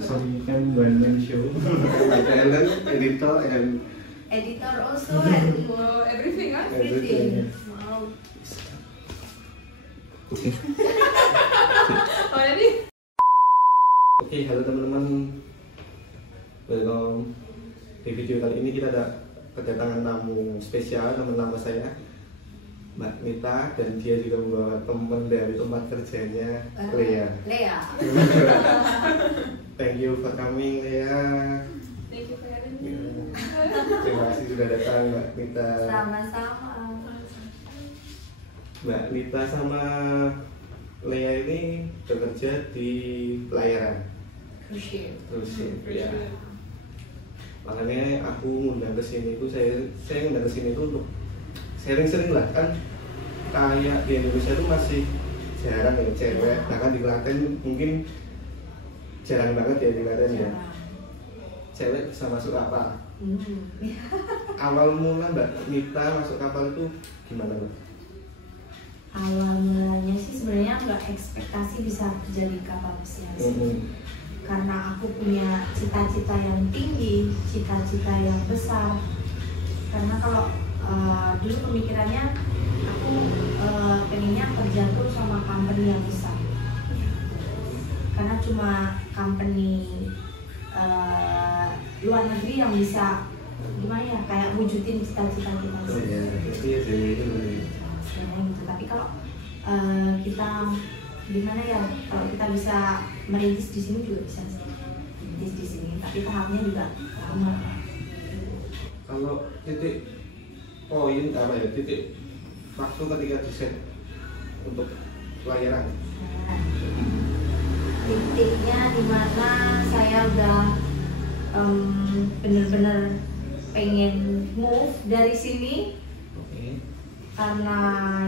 Sorry, can one man show. Talent, editor also, and everything. Everything. Wow. Oke, Already? halo teman-teman. Welcome. Di video kali ini kita ada kedatangan tamu spesial, teman lama saya, Mbak Nita, dan dia juga membawa teman dari tempat kerjanya, Lea. Thank you for coming, Lea. Thank you for having me. Terima kasih sudah datang, Mbak Nita. Sama-sama. Mbak Nita sama Lea ini bekerja di pelayaran. Cruise Terus ya. Makanya aku ngundang ke sini itu saya ngundang ke sini itu untuk sharing-sharing lah, kan kayak di Indonesia itu masih jarang ya cewek, bahkan di Klaten mungkin jarang banget ya di Klaten ya. Cewek bisa masuk kapal. Awal mula Mbak Nita masuk kapal itu gimana, Mbak? Awal mulanya sih sebenarnya nggak ekspektasi bisa kerja di kapal pesiar sih. Karena aku punya cita-cita yang tinggi, cita-cita yang besar. Karena kalau dulu pemikirannya aku pengennya kerja tuh sama company yang besar. Karena cuma company luar negeri yang bisa gimana ya, kayak wujudin cita-cita kita sih. Sebenarnya gitu. Tapi kalau kita gimana ya, kalau kita bisa merintis di sini juga bisa sih, merintis di sini, tapi tahapnya juga lama. Kalau titik poin apa ya, titik waktu ketika desain untuk pelayaran, titiknya dimana saya udah bener-bener pengen move dari sini. Karena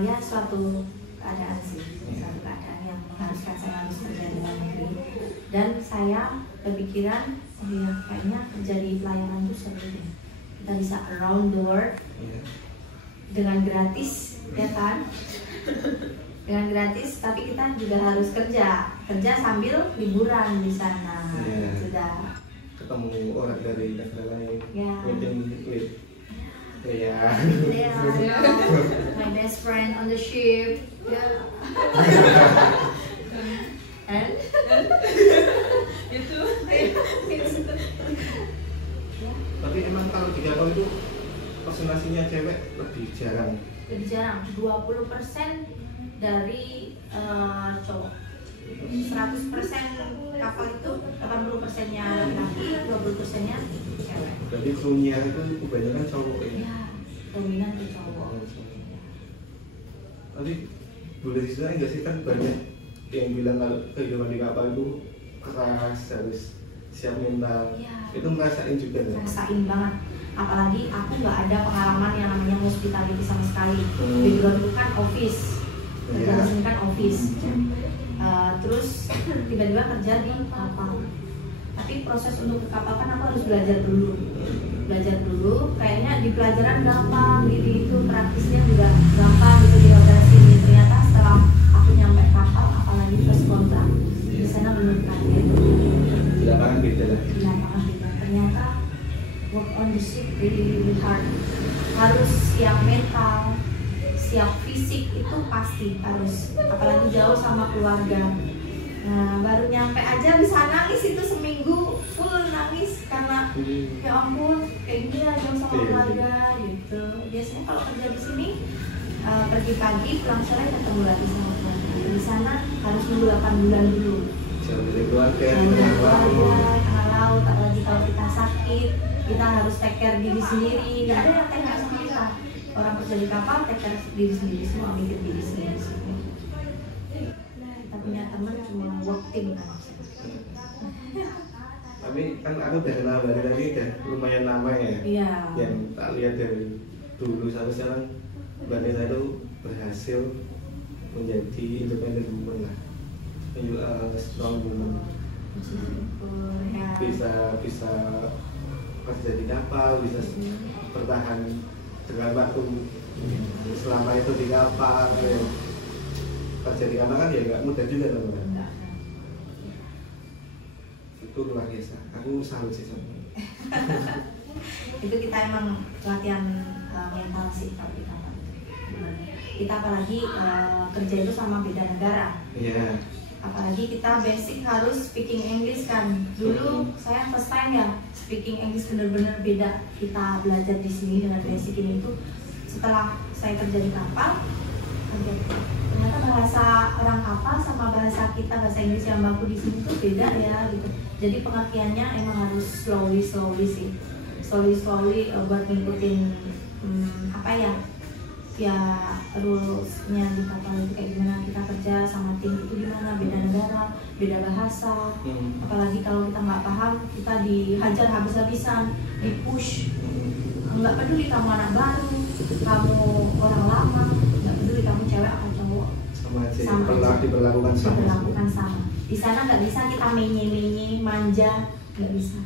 ya suatu keadaan sih, suatu keadaan yang mengharuskan saya harus kerja di luar negeri, dan saya berpikiran oh ya kayaknya kerja di pelayaran itu seru deh, kita bisa around the world dengan gratis, ya kan? Dengan gratis, tapi kita juga harus kerja sambil liburan di sana. Sudah ketemu orang dari negara lain, meeting with Lea. My best friend on the ship. And itu. Tapi emang kalau di kapal itu presentasinya cewek lebih jarang. Lebih jarang, 20% dari cowok. 100% kapal itu 80%-nya laki-laki, 20%-nya cewek. Jadi krunya itu kebanyakan cowok ya? Iya, dominan ke cowok. Tapi boleh diceritain nggak sih, kan banyak yang bilang kalau kehidupan di kapal itu keras, harus siap mental. Itu ngerasain juga nggak? Ngerasain banget. Apalagi aku nggak ada pengalaman yang namanya hospitality sama sekali. Background kan office, kerja di sini kan office. Terus tiba-tiba kerja di kapal. Tapi proses untuk ke kapal kan aku harus belajar dulu. Kayaknya di pelajaran gampang gitu, itu praktisnya juga gampang gitu di hotel sini. Ternyata setelah aku nyampe kapal, apalagi first kontrak, di sana belum kaget. Di lapangan beda lah. Di lapangan beda. Ternyata work on the ship really hard. Harus siap mental, siap fisik, itu pasti harus. Apalagi jauh sama keluarga. Nah, baru nyampe aja bisa nangis, itu seminggu full nangis karena ya ampun kayak gini lah jauh sama keluarga gitu. Biasanya kalau kerja di sini pergi pagi pulang sore ketemu lagi sama keluarga. Di sana harus nunggu 8 bulan dulu. Jauh dari keluarga, tengah laut, apalagi kalau kita sakit kita harus take care diri sendiri. Nggak ada yang take care sama kita. Orang kerja di kapal take care diri sendiri semua, mikir diri sendiri. Punya teman cuma work team kan. Tapi kan aku udah kenal dari tadi dan lumayan lama ya. Iya. Yang tak lihat dari dulu sampai sekarang Mbak Nita itu berhasil menjadi independent woman lah, strong woman. Bisa kerja di kapal, bisa bertahan dengan waktu selama itu di kapal. Kerja di kapal kan ya nggak mudah juga teman-teman. itu luar biasa. Aku salut sih sama. Itu kita emang latihan mental sih kalau di kapal itu. Kita apalagi kerja itu sama beda negara. Iya. Apalagi kita basic harus speaking English kan. Dulu saya first time ya speaking English bener-bener beda. Kita belajar di sini dengan basic ini tuh. Setelah saya kerja di kapal, ternyata bahasa orang kapal sama bahasa kita, bahasa Inggris yang baku di sini tuh beda ya gitu. Jadi pengertiannya emang harus slowly sih. Slowly buat ngikutin apa ya rulesnya di kapal itu kayak gimana, kita kerja sama tim itu gimana, beda negara, beda bahasa. Apalagi kalau kita nggak paham, kita dihajar habis-habisan, dipush. Nggak peduli kamu anak baru, kamu orang lama, nggak peduli kamu cewek atau cowok, sama aja, diperlakukan sama. Di sana nggak bisa kita menye manja, nggak bisa.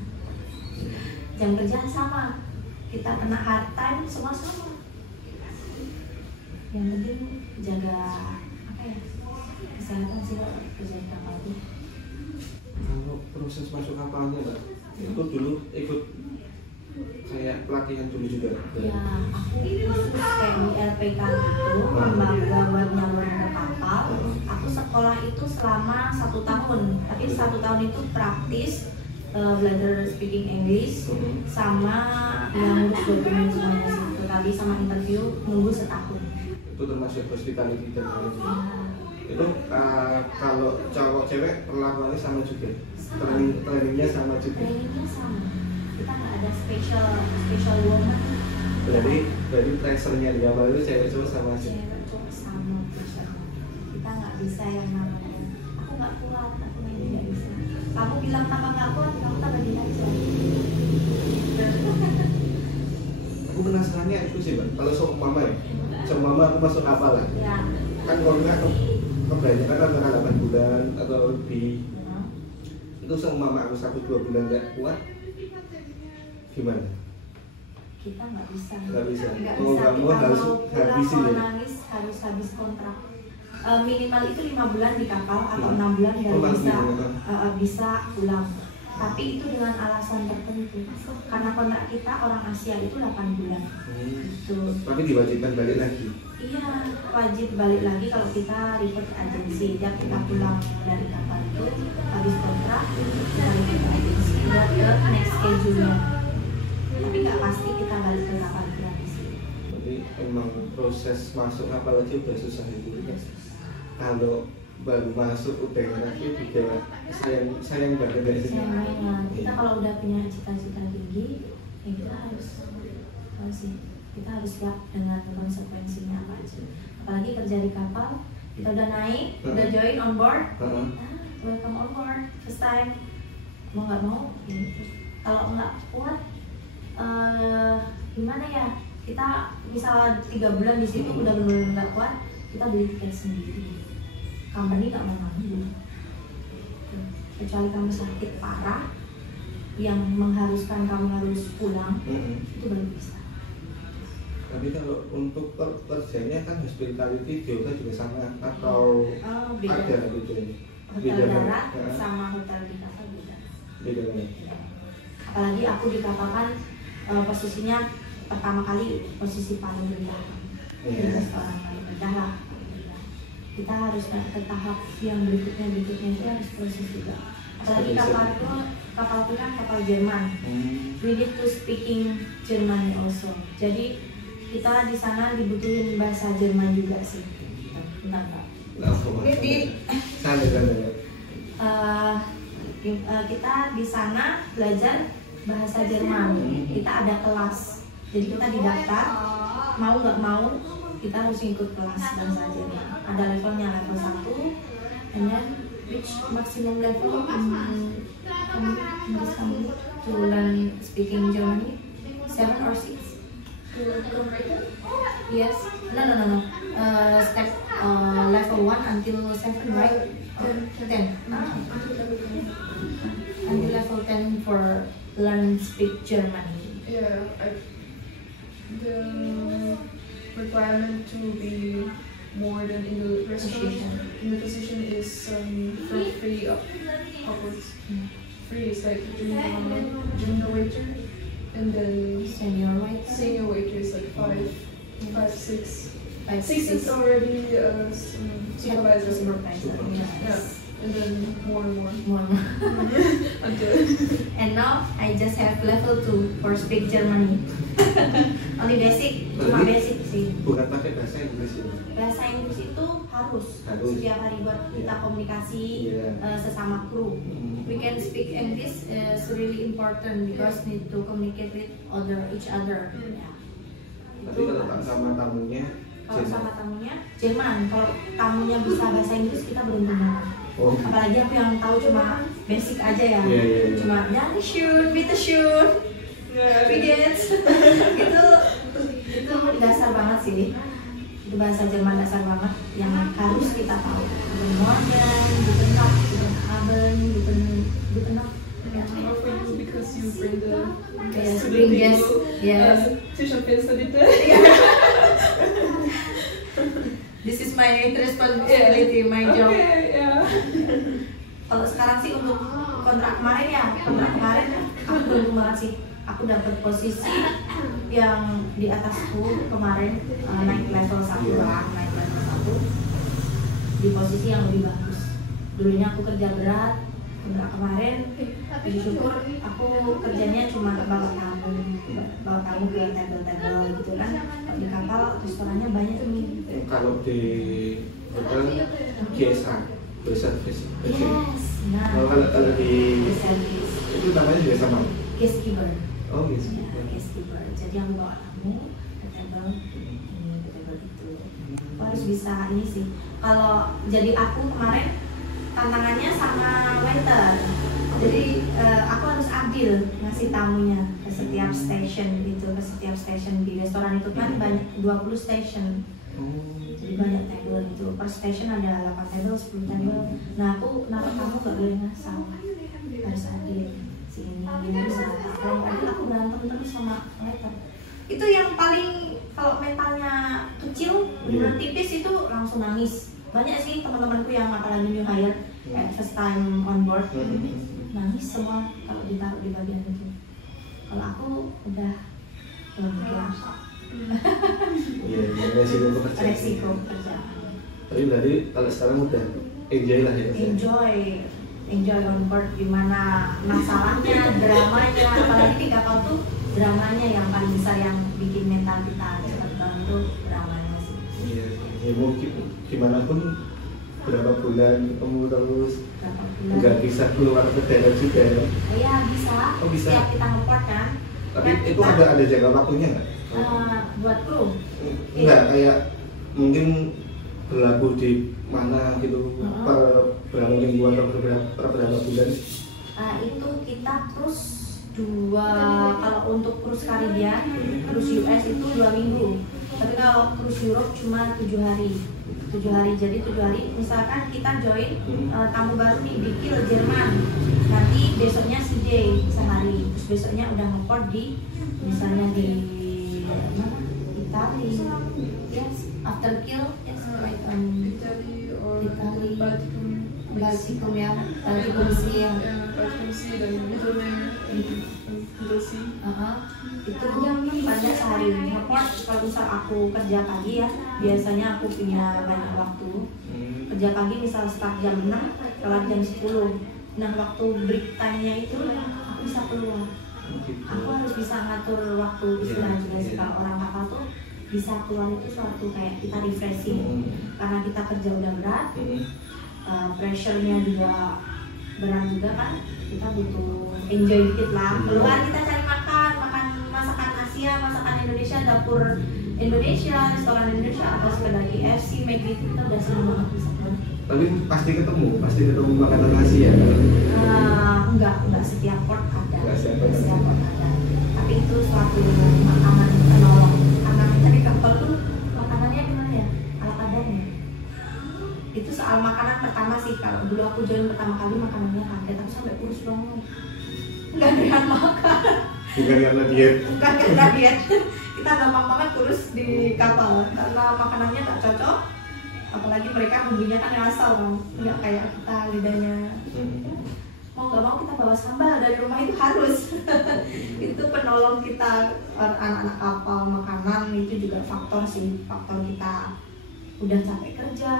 Jam kerja sama, kita kena hard time semua sama. Yang penting jaga apa ya, kesehatan sih kalau kerja di kapal itu. Kalau proses masuk kapalnya Mbak, itu dulu ikut kayak pelatihan dulu juga? Ya, aku khusus kayak di LPK gitu, lembaga buat nyalurin ke kapal. Aku sekolah itu selama 1 tahun, tapi 1 tahun itu praktis, belajar speaking English, sama yang ngurus dokumen semuanya situ. Tadi sama interview nunggu setahun. Itu termasuk hospitality dan itu kalau cowok cewek perlakuannya sama juga, trainingnya sama juga. Trainingnya sama, kita nggak ada special woman. Berarti tracernya di kapal itu cewek cowok sama aja. Cewek cowok sama tracernya. Kita nggak bisa yang namanya aku nggak kuat, aku nggak bisa. Kamu bilang tambah nggak kuat, kamu tambah dia aja. Aku penasarannya itu sih Mbak, kalau seumpama aku masuk kapal lah. Ya. Kan kalau nggak kebanyakan antara 8 bulan atau lebih. Itu seumpama aku 1-2 bulan nggak kuat, gimana? Kita nggak bisa. Nggak bisa. Nggak Mau bisa. nggak mau harus habisin mau ya. nangis harus habis kontrak. Minimal itu 5 bulan di kapal atau 6 bulan baru bisa pulang. Tapi itu dengan alasan tertentu. Karena kontrak kita orang Asia itu 8 bulan. Gitu. Tapi diwajibkan balik lagi. Iya, wajib balik lagi kalau kita report ke agensi. Tiap kita pulang dari kapal itu habis kontrak, balik ke agensi buat ke next schedule-nya. Tapi nggak pasti kita balik ke kapal gratis. Jadi emang proses masuk kapal aja udah susah itu. Kalau baru masuk udah juga sayang banget dari sini. Kita kalau udah punya cita-cita tinggi, ya kita harus siap dengan konsekuensinya apa aja. Apalagi kerja di kapal, kita udah naik, udah join on board, welcome on board, first time, mau nggak mau, gitu. Kalau nggak kuat, gimana ya? Kita bisa 3 bulan di situ udah benar-benar nggak kuat, kita beli tiket sendiri. Company nggak mau nanggung, kecuali kamu sakit parah yang mengharuskan kamu harus pulang, itu baru bisa. Tapi kalau untuk kerjanya kan hospitality juga sama atau beda. Ada bedanya? Hotel darat sama hotel di kapal beda. Apalagi aku di kapal kan posisinya pertama kali posisi paling rendah, di restoran paling rendah lah. Kita harus ke tahap yang berikutnya itu harus proses juga. Apalagi kapal itu kan kapal Jerman. We need to speaking German also. Jadi kita di sana dibutuhin bahasa Jerman juga sih. Bentar. Kita di sana belajar bahasa Jerman. Kita ada kelas. Jadi kita didaftar, mau nggak mau kita harus ikut kelas bahasa Jerman. Ada levelnya, level 1, and then which maximum level in this company to learn speaking Germany? 7 or 6? Yes. No. Step level 1 until 7, right? 10. Until level 10 for learn speak Germany. Yeah, the requirement to be more than in the position is from 3 upwards. 3 is like junior waiter, and then Senior waiter. senior waiter is like 5, 6. 5, 6 is already supervisor. Supervisor. Yeah, Yes. and then more and more More. until And now I just have level 2 for speak Germany. Only basic, cuma Berarti basic sih. bukan pakai bahasa Inggris ya? Bahasa Inggris itu harus setiap hari buat kita komunikasi sesama kru. We can speak English is really important because need to communicate with each other. Ya. Tapi kalau sama tamunya Kalau sama tamunya Jerman, kalau tamunya bisa bahasa Inggris kita beruntung banget. Oh. Apalagi aku yang tahu cuma basic aja ya. Iya. Cuma Dankeschön, bitteschön, wie geht's? itu dasar banget sih. Itu bahasa Jerman dasar banget yang harus kita tahu. Guten Morgen, guten Tag, guten Abend, guten Nacht. or for you because you bring the Yes, to the bring people. guests, yes. Zwischenfenster bitte. This is my responsibility, my job. Okay, yeah. Kalau sekarang sih untuk kontrak kemarin aku beruntung banget sih. Aku dapat posisi yang di atasku kemarin, naik level 1 lah, naik level 1 di posisi yang lebih bagus. Dulunya aku kerja berat, kontrak kemarin puji syukur aku kerjanya cuma bawa tamu ke table-table gitu kan. Kalau di kapal restorannya banyak nih. Kalau di hotel GSA, service. Yes, nah. Kalau di service. itu namanya juga sama. Guest keeper. Oh gitu. Ya, guest keeper. Jadi yang bawa tamu ke table ini, ke table itu. Aku harus bisa ini sih. Kalau jadi aku kemarin tantangannya sama waiter. Jadi aku harus adil ngasih tamunya ke setiap station gitu, ke setiap station di restoran itu kan banyak 20 station. Jadi banyak table itu. Per station ada 8 table, 10 table. Nah, aku naruh tamu gak boleh ngasal. Harus adil. Sini bisa. Kalau nggak adil aku berantem terus sama waiter. Itu yang paling kalau mentalnya kecil, benar tipis itu langsung nangis. Banyak sih teman-temanku yang apalagi new hire, kayak first time on board, nangis semua kalau ditaruh di bagian itu. Kalau aku udah biasa. Iya, resiko pekerjaan. Resiko kerjaan. Tapi berarti kalau sekarang udah enjoy lah ya. Enjoy on board, gimana masalahnya, dramanya, apalagi di kapal tuh dramanya yang paling besar yang bikin mental kita cepat down itu dramanya sih. Iya, ya mungkin gimana pun berapa bulan ketemu terus Berapa bulan? nggak bisa keluar ke daerah juga ya. Iya bisa. Oh, bisa. Setiap kita ngeport kan. Tapi Setiap itu kita, ada jangka waktunya nggak? buat kru. Enggak, kayak mungkin berlaku di mana gitu per berapa mingguan atau berapa bulan? Itu kita cruise kalau untuk cruise Karibia, cruise US itu 2 minggu. Tapi kalau cruise Europe cuma 7 hari. 7 hari, jadi 7 hari. Misalkan kita join tamu baru nih di Kiel, Jerman. Nanti besoknya CJ sehari. Terus besoknya udah ngeport di misalnya di mana? Itali. Yes, after Kiel, yes, right Italy or Italy. Baltikum. Baltikum ya, Baltikum Sea yang Baltikum Sea dan Middle Sea. itu banyak sehari ngeport. Kalau misal aku kerja pagi ya, biasanya aku punya banyak waktu kerja pagi, misal start jam 6 kelar jam 10. Nah waktu break time-nya itu aku bisa keluar. Aku harus bisa ngatur waktu istirahat juga sih. Kalau orang kapal tuh bisa keluar itu suatu kayak kita refreshing karena kita kerja udah berat, pressure-nya juga berat juga kan, kita butuh enjoy dikit lah. Keluar kita cari makan masakan Asia, masakan Indonesia, dapur Indonesia, restoran Indonesia, atau sekedar KFC, McD, kita udah senang banget bisa keluar. Tapi pasti ketemu makanan Asia kan? Enggak setiap port ada. Enggak setiap port ada. Tapi itu suatu makanan penolong. Karena kita di kapal tuh makanannya gimana ya? Ala kadarnya. Itu soal makanan pertama sih. Kalau dulu aku join pertama kali makanannya kaget, aku sampai kurus banget. Enggak ada makan. Bukan karena diet. Bukan karena diet. Kita gampang banget kurus di kapal karena makanannya tak cocok. Apalagi mereka bumbunya kan yang asal kan, nggak kayak kita lidahnya. Mau nggak mau kita bawa sambal dari rumah itu harus. Itu penolong kita, anak-anak kapal, makanan itu juga faktor sih, faktor kita udah capek kerja,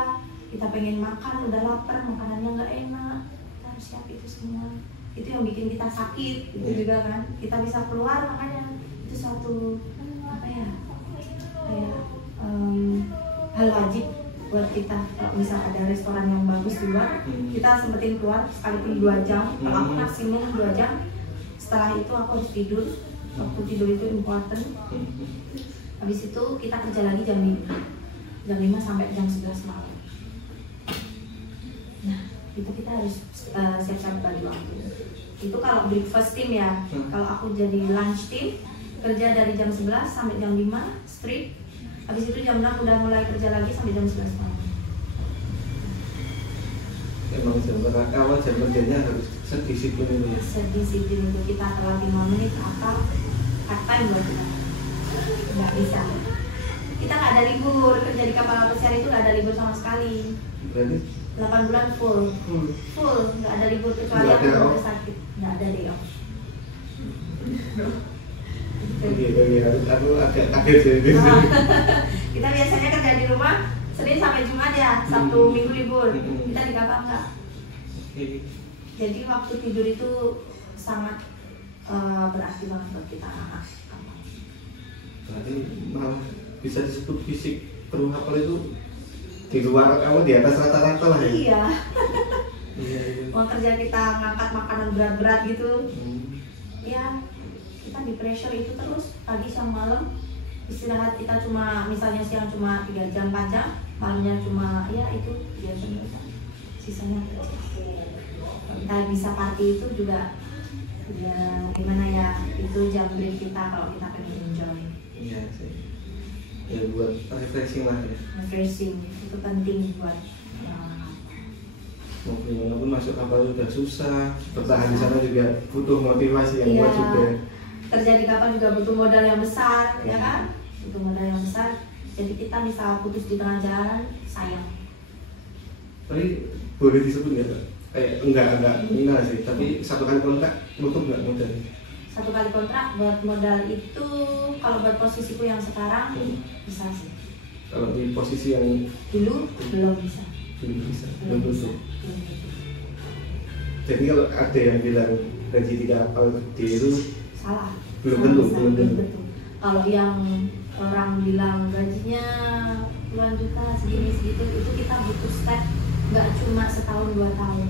kita pengen makan, udah lapar, makanannya nggak enak, kita harus siap itu semua. Itu yang bikin kita sakit, itu juga kan, kita bisa keluar, makanya itu suatu apa ya, kayak hal wajib buat kita. Kalau misal ada restoran yang bagus di luar, kita sempetin keluar sekalipun 2 jam, kalau aku maksimum 2 jam. Setelah itu aku harus tidur, waktu tidur itu important. Habis itu kita kerja lagi jam 5 sampai jam 11 malam. Nah, itu kita harus siap-siap bagi waktu. Itu kalau breakfast team ya. Kalau aku jadi lunch team, kerja dari jam 11 sampai jam 5 straight. Habis itu jam 6 udah mulai kerja lagi sampai jam 11 malam. Emang jam kerjanya harus sedisiplin itu ya? Sedisiplin itu, kita telat 5 menit apa hard time buat kita. Nggak bisa. Kita nggak ada libur, kerja di kapal pesiar itu nggak ada libur sama sekali. Berarti 8 bulan full, nggak ada libur kecuali aku udah sakit, nggak ada day off. Aku agak kaget sih. Kita biasanya kerja di rumah Senin sampai Jumat ya, Sabtu Minggu libur. Kita di kapal nggak. Jadi waktu tidur itu sangat berarti banget buat kita anak kapal. Berarti malah bisa disebut fisik kru kapal itu di luar di atas rata-rata lah ya. Iya. Iya. Mau kerja kita ngangkat makanan berat-berat gitu. Ya, kita di pressure itu terus pagi sama malam. Istirahat kita cuma misalnya siang cuma 3 jam 4 jam, malamnya cuma ya itu biasa. Sisanya kerja. Kalau kita bisa party itu juga ya gimana ya, itu jam break kita kalau kita pengen enjoy. Iya sih. Ya buat refreshing lah ya. Refreshing itu penting buat mau gimana pun masuk kapal udah susah, bertahan di sana juga butuh motivasi yang kuat juga. Kerja di kapal juga butuh modal yang besar, ya kan? Butuh modal yang besar. Jadi kita bisa putus di tengah jalan, sayang. Tapi boleh disebut nggak Pak? Kayak enggak mina sih, tapi 1 kali kontrak nutup nggak modal? 1 kali kontrak buat modal itu kalau buat posisiku yang sekarang bisa sih. Kalau di posisi yang dulu belum bisa. Belum bisa, belum tutup. Jadi kalau ada yang bilang gaji di kapal gede itu salah. Belum tentu. Kalau yang orang bilang gajinya puluhan juta segini segitu, itu kita butuh step, nggak cuma setahun 2 tahun,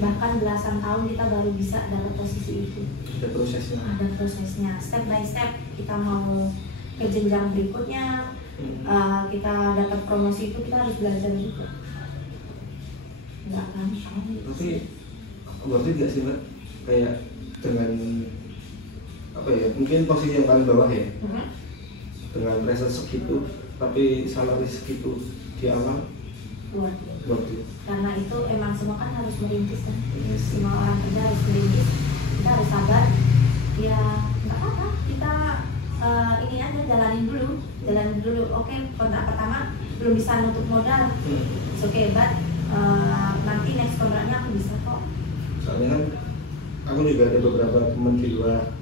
bahkan belasan tahun kita baru bisa dapat posisi itu. Ada prosesnya. Ada prosesnya, step by step. Kita mau ke jenjang berikutnya, kita dapat promosi itu kita harus belajar juga. Nggak gampang. Tapi berarti nggak sih Mbak, kayak dengan apa ya, mungkin posisi yang paling bawah ya, dengan pressure segitu tapi salary segitu di awal worth it. Karena itu emang semua kan harus merintis kan, semua orang kerja harus merintis, kita harus sabar ya, nggak apa-apa, kita ini aja jalanin dulu. Oke, kontrak pertama belum bisa nutup modal, it's okay, but nanti next kontraknya aku bisa kok. Soalnya kan aku juga ada beberapa teman di luar,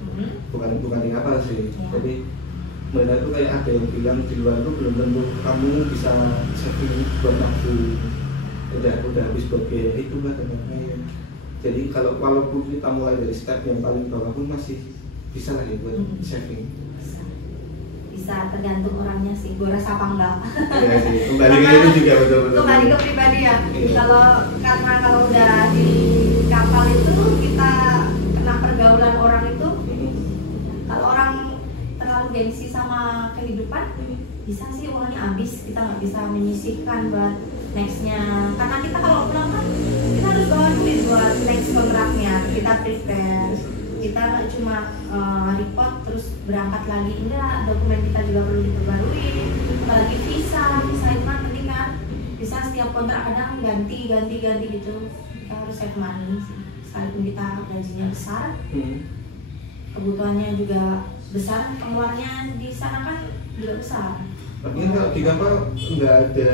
bukan di kapal sih, jadi mereka tuh kayak ada yang bilang di luar tuh belum tentu kamu bisa saving buat nabung, udah habis buat biaya itu lah katanya. Jadi walaupun kita mulai dari step yang paling bawah pun masih bisa lagi buat saving. Bisa tergantung orangnya sih, gue rasa apa enggak. Iya sih, kembali ke itu juga betul-betul. Kembali ke pribadi ya. Karena kalau udah di kapal itu kita kena pergaulan orang itu, kalau orang terlalu gengsi sama kehidupan, bisa sih uangnya habis, kita nggak bisa menyisihkan buat nextnya. Karena kita kalau pulang kan kita harus bawa duit buat next kontraknya, kita prepare. Kita nggak cuma report terus berangkat lagi, enggak, dokumen kita juga perlu diperbarui, apalagi visa itu kan penting kan. Visa setiap kontrak kadang ganti gitu, kita harus save money sih. Sekalipun kita gajinya besar, kebutuhannya juga besar, pengeluarannya di sana kan juga besar. Artinya kalau di kapal nggak ada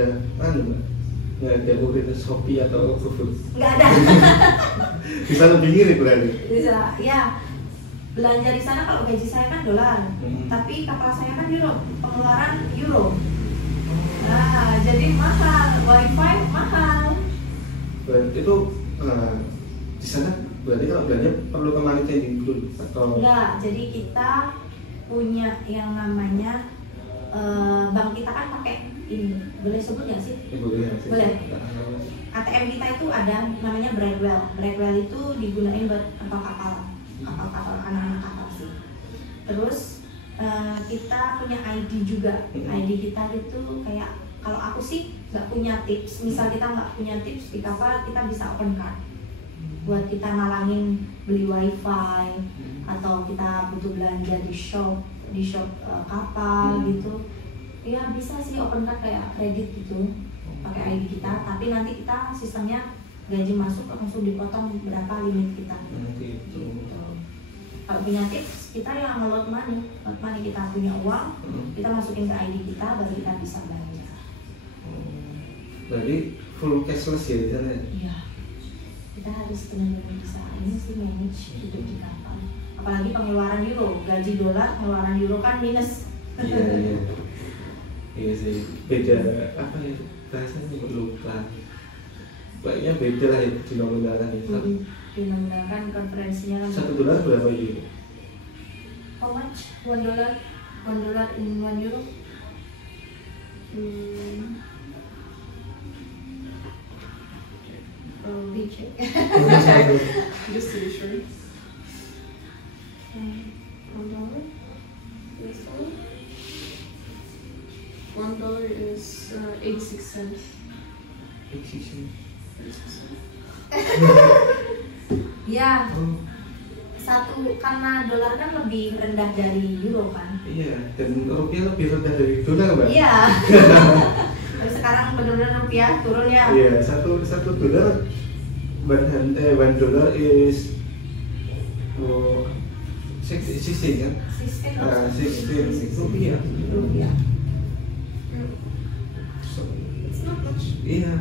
nggak ada mungkin Shopee atau GoFood. Nggak ada. Bisa lebih ngirit berarti. Bisa, ya. Belanja di sana kalau gaji saya kan dolar, tapi kapal saya kan euro, pengeluaran euro. Nah, jadi mahal, wifi mahal. Berarti itu di sana berarti kalau belanja perlu ke money changing dulu atau? Enggak, jadi kita punya yang namanya bank kita kan pakai ini, boleh sebut nggak sih? Boleh. Boleh. ATM kita itu ada namanya Bradwell. Bradwell itu digunain buat kapal anak-anak kapal sih. Terus kita punya ID juga. ID kita itu kayak kalau aku sih nggak punya tips. Misal kita nggak punya tips di kapal, kita bisa open card buat kita nalangin beli wifi atau kita butuh belanja di shop kapal gitu. Ya bisa sih open card kayak kredit gitu pakai ID kita, tapi nanti kita sistemnya gaji masuk langsung dipotong berapa limit kita. Gitu. Kalau punya tips kita yang nge-load money kita punya uang, kita masukin ke ID kita baru kita bisa belanja. Berarti full cashless ya di sana? Iya. Kita harus benar-benar bisa ini sih manage hidup di kapal. Apalagi pengeluaran euro, gaji dolar, pengeluaran euro kan minus. Iya sih, beda apa ya bahasanya lupa. Kayaknya beda lah ya denominalnya. Denominalkan konferensinya kan. $1 berapa euro? How much? $1 in 1 euro? We check. Just to be sure. $1. This one. $1 is 86 cents. Ya, karena dolar kan lebih rendah dari euro kan? Iya, dan rupiah lebih rendah dari dolar, Mbak. Iya. Tapi sekarang benar-benar rupiah turun ya. Iya, $1 $1 is 16 kan? 16 rupiah. It's not much. Iya.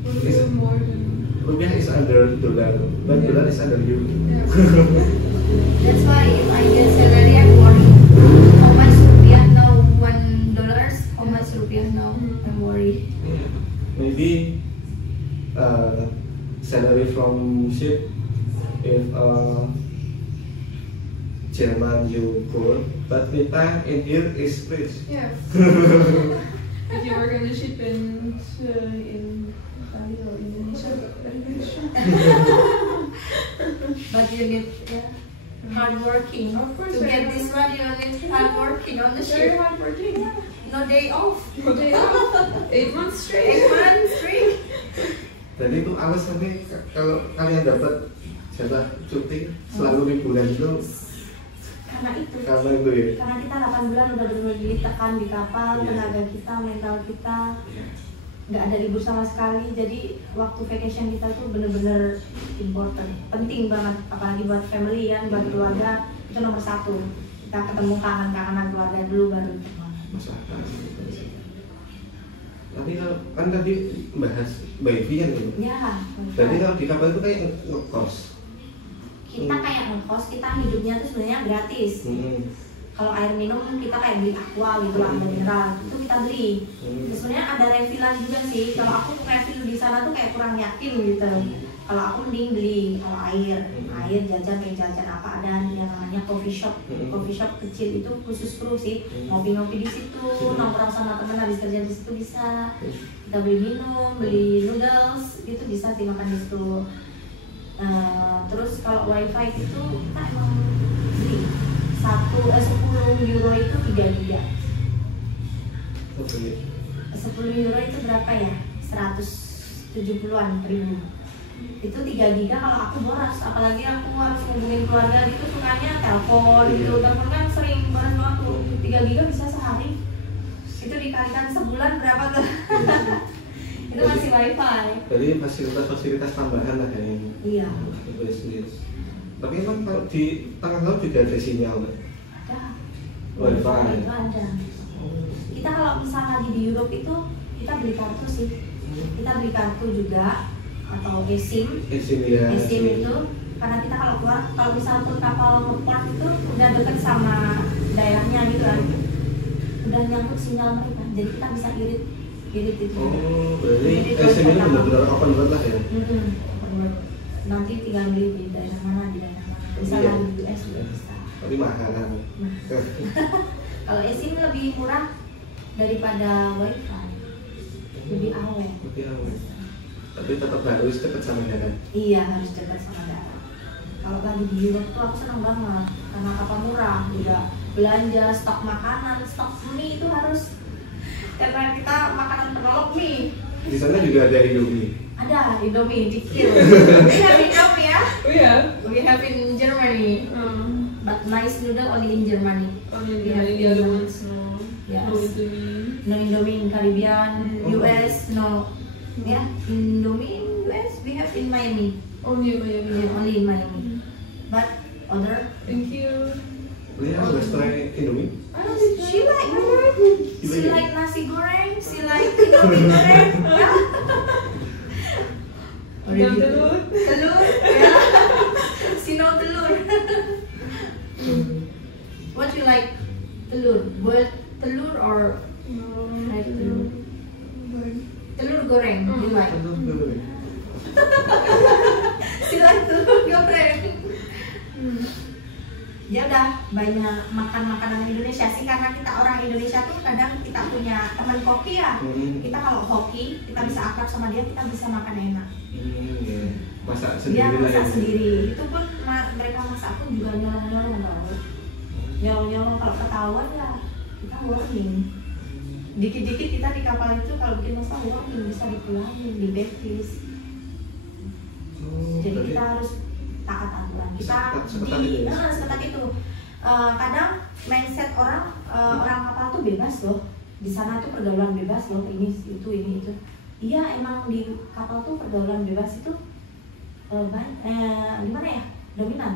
A little more than. Rupiah is under dollar, but dollar is under euro. Yeah. That's why if I get salary, I'm worried. How much rupiah now? $1. How much rupiah now? I'm worried. Yeah. Maybe salary from ship if German you poor, but Mita in here is rich. Yeah. If you work in the ship in Bali or Indonesia, very rich. But you need hard working. Of course, To very get this one, you need hard working on the Very ship. hard working. No day off. No day off. 8 months straight. 8 months straight. Dan itu alasannya kalau kalian dapat jatah cuti selalu liburan itu Karena itu. karena itu ya. Karena kita 8 bulan udah benar-benar ditekan di kapal, Iya. tenaga kita, mental kita nggak ada libur sama sekali. Jadi waktu vacation kita tuh benar-benar important, penting banget, apalagi buat family ya, buat keluarga itu nomor 1. Kita ketemu kangen-kangenan keluarga dulu baru teman. Masuk akal. Tapi kalau kan tadi bahas wifi kan gitu. Ya. Jadi kalau di kapal itu kayak ngekos. Kita kayak ngekos, kita hidupnya tuh sebenarnya gratis. Kalau air minum kita kayak beli aqua gitu lah, mineral itu kita beli. Terus sebenarnya ada refillan juga sih. Kalau aku refill di sana tuh kayak kurang yakin gitu. Kalau aku mending beli kalau air jajan kayak jajan apa ada yang namanya coffee shop kecil itu khusus kru sih. Ngopi-ngopi di situ, nongkrong sama temen habis kerja di situ bisa. Kita beli minum, beli noodles itu bisa sih makan di situ. Terus kalau wifi itu kita emang beli 10 euro itu 3 giga. 10 euro itu berapa ya? 170-an ribu. Itu 3 giga kalau aku boros, apalagi aku harus hubungin keluarga gitu, sukanya telepon gitu. Telepon kan sering boros banget tuh. 3 giga bisa sehari. Itu dikalikan sebulan berapa tuh? Itu masih wifi. Jadi fasilitas tambahan lah yang Iya. itu sendiri. Tapi emang kalau di tengah laut juga ada sinyal kan? Ada. Wifi. Itu ada. Kita kalau misal lagi di Europe itu kita beli kartu sih. Kita beli kartu juga atau eSIM. eSIM ya. eSIM itu karena kita kalau keluar, kalau misal pun kapal ngeport itu udah deket sama daerahnya gitu kan, udah nyangkut sinyal mereka, jadi kita bisa irit itu. Oh, berarti Jadi eSIM ini kapal. benar-benar open world lah ya. Open world. Nanti tinggal beli di daerah mana, misalnya Iya. di US juga bisa. Tapi makanan. Nah, kalau eSIM lebih murah daripada WiFi, lebih awet. Lebih awet. Tapi tetap harus dekat sama darat. Iya, harus dekat sama darat. Kalau lagi di Europe tuh aku senang banget karena kapal murah, udah belanja stok makanan, stok mie itu harus, karena kita makanan penolok mie. Di sana juga ada Indomie. Ada Indomie dikit. We have Indomie ya. Oh yeah. We have in Germany, but nice noodle only in Germany. Only We have the other Indomie. ones no. Yes. No Indomie. No Indomie in Caribbean, Oh. US, no. Yeah, Indomie in US we have in Miami. Only Miami. Yeah, only in Miami. But other, Thank you. Lihat harus try Indomie. she like She she like like nasi goreng, she like Indomie goreng. Yeah. Dan telur. Telur, ya. Sino telur. What you like? Telur, boiled telur or fried telur? Telur goreng, you like? She like telur goreng. Dia udah banyak makan makanan Indonesia sih, karena kita orang Indonesia tuh kadang kita punya teman koki ya. Kita kalau hoki, kita bisa akrab sama dia, kita bisa makan enak. Ya. Masak Dia sendiri lah masak ya. sendiri, itu pun mereka masak pun juga nyolong-nyolong tau. Nyolong-nyolong, kalau ketahuan ya kita warning. Dikit-dikit kita di kapal itu kalau bikin masalah warning, bisa dipulangin, di backlist. Jadi berarti kita harus taat aturan. Kita seketat itu ya? seketat itu. Kadang mindset orang kapal tuh bebas loh. Di sana tuh pergaulan bebas loh, ini itu. Iya, emang di kapal tuh pergaulan bebas itu gimana ya? Dominan.